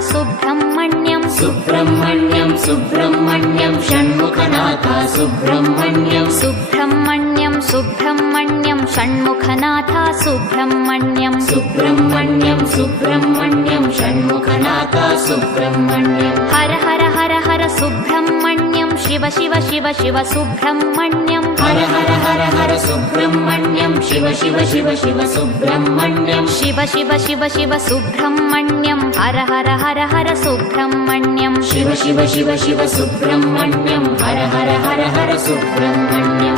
Subrahmanyam Subrahmanyam Subrahmanyam Shanmukhanath Subrahmanyam Subrahmanyam Subrahmanyam Shanmukhanath Subrahmanyam Subrahmanyam Subrahmanyam Shanmukhanath Subrahmanyam Har Har Har Har Subrahmanyam Shiva Shiva Shiva Shiva Subrahmanyam Har Har Har Har Subrahmanyam Shiva Shiva Shiva Shiva Subrahmanyam Shiva Shiva Shiva Shiva Subrahmanyam Har Har Har Har Subrahmanyam Shiva Shiva Shiva Shiva Subrahmanyam Har Har Har Har Subrahmanyam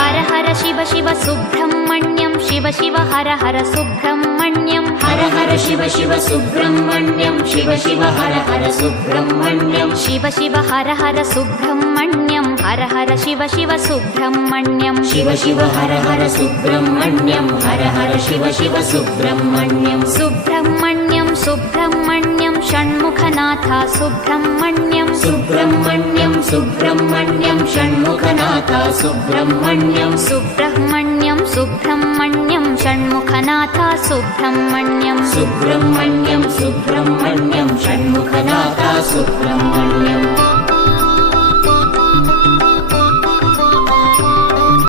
Har Har Shiva Shiva Subrahmanyam Shiva Shiva Har Har Subrahmanyam Har Har Shiva Shiva Subrahmanyam Shiva Shiva Har Har Subrahmanyam Shiva Shiva Har Har Subrahmanyam Har Har Shiva Shiva Subrahmanyam Shiva Shiva Har Har Subrahmanyam Har Har Shiva Shiva Subrahmanyam Subrahmanyam Subrahmanyam Shanmukhanath Subrahmanyam Subrahmanyam Subrahmanyam Shanmukhanath Subrahmanyam Subrahmanyam Subrahmanyam Shanmukhanath Subrahmanyam Subrahmanyam Subrahmanyam Shanmukhanath Subrahmanyam